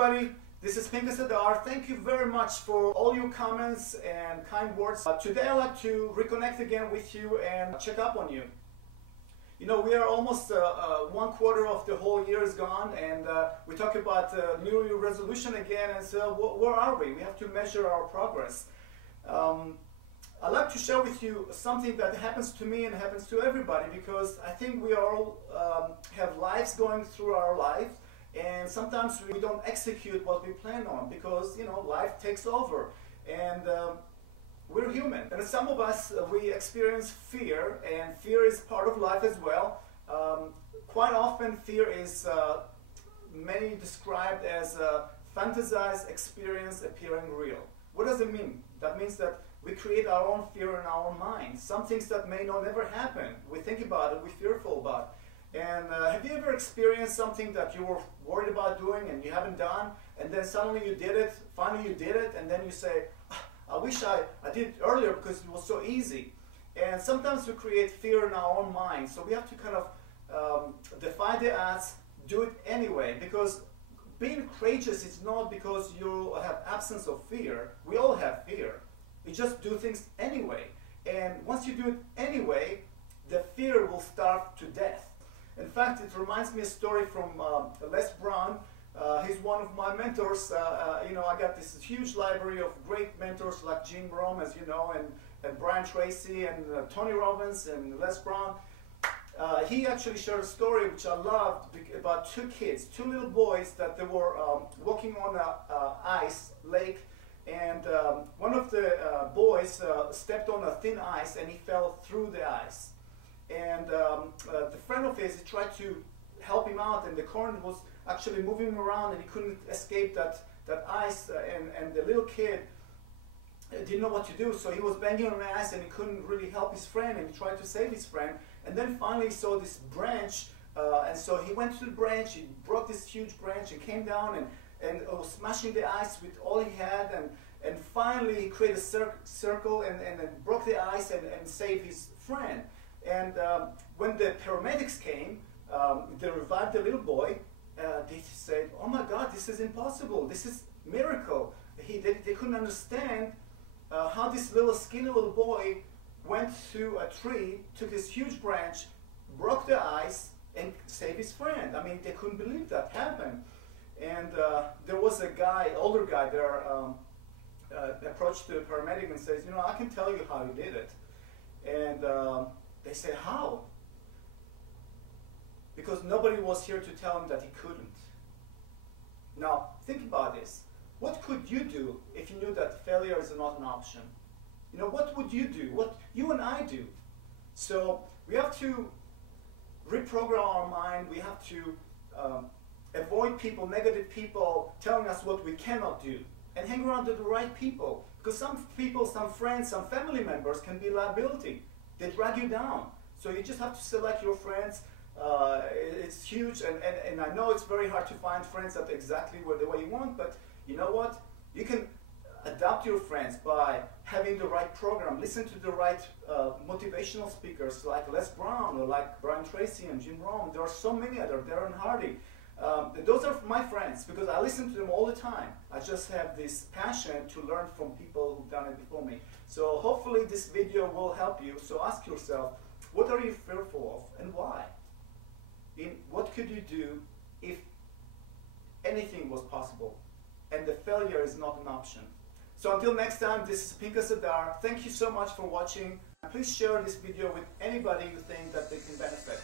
everybody, this is Adar. Thank you very much for all your comments and kind words. Today I'd like to reconnect again with you and check up on you. You know, we are almost 1/4 of the whole year is gone, and we talk about New Year resolution again, and so where are we? We have to measure our progress. I'd like to share with you something that happens to me and happens to everybody, because I think we all have lives going through our life, and sometimes we don't execute what we plan on because, you know, life takes over, and we're human. And some of us, we experience fear, and fear is part of life as well. Quite often fear is many described as a fantasized experience appearing real. What does it mean? That means that we create our own fear in our own minds. Some things that may not ever happen. We think about it, we're fearful about it. And have you ever experienced something that you were worried about doing and you haven't done, and then suddenly you did it, finally you did it, and then you say, I wish I did it earlier because it was so easy. And sometimes we create fear in our own mind, so we have to kind of defy the odds, do it anyway, because being courageous is not because you have absence of fear. We all have fear. We just do things anyway. And once you do it anyway, the fear will starve to death. In fact, it reminds me a story from Les Brown. He's one of my mentors. You know, I got this huge library of great mentors like Jim Rohn, as you know, and Brian Tracy, and Tony Robbins, and Les Brown. He actually shared a story which I loved about two kids, two little boys, that they were walking on an ice lake, and one of the boys stepped on a thin ice and he fell through the ice. And the friend of his tried to help him out, and the current was actually moving him around and he couldn't escape that ice, and the little kid didn't know what to do, so he was banging on the ice and he couldn't really help his friend, and he tried to save his friend. And then finally he saw this branch, and so he went to the branch, he broke this huge branch and came down and was smashing the ice with all he had, and finally he created a circle and broke the ice and saved his friend. And when the paramedics came, they revived the little boy. They said, "Oh my God, this is impossible. This is a miracle." They couldn't understand how this skinny little boy went to a tree, took this huge branch, broke the ice, and saved his friend. I mean, they couldn't believe that happened. And there was a guy, older guy there, approached the paramedic and says, "You know, I can tell you how you did it." And they said, "How?" Because nobody was here to tell him that he couldn't. Now, think about this. What could you do if you knew that failure is not an option? You know, what would you do? What you and I do? So we have to reprogram our mind. We have to avoid people, negative people, telling us what we cannot do, and hang around with the right people. Because some people, some friends, some family members can be a liability. They drag you down. So you just have to select your friends. It's huge, and I know it's very hard to find friends that exactly the way you want, but you know what? You can adapt your friends by having the right program. Listen to the right motivational speakers like Les Brown or like Brian Tracy and Jim Rohn. There are so many others, Darren Hardy. Those are my friends because I listen to them all the time. I just have this passion to learn from people who've done it before me. So hopefully this video will help you. So ask yourself, what are you fearful of and why? What could you do if anything was possible and the failure is not an option? So until next time, this is Adar. Thank you so much for watching. Please share this video with anybody you think that they can benefit.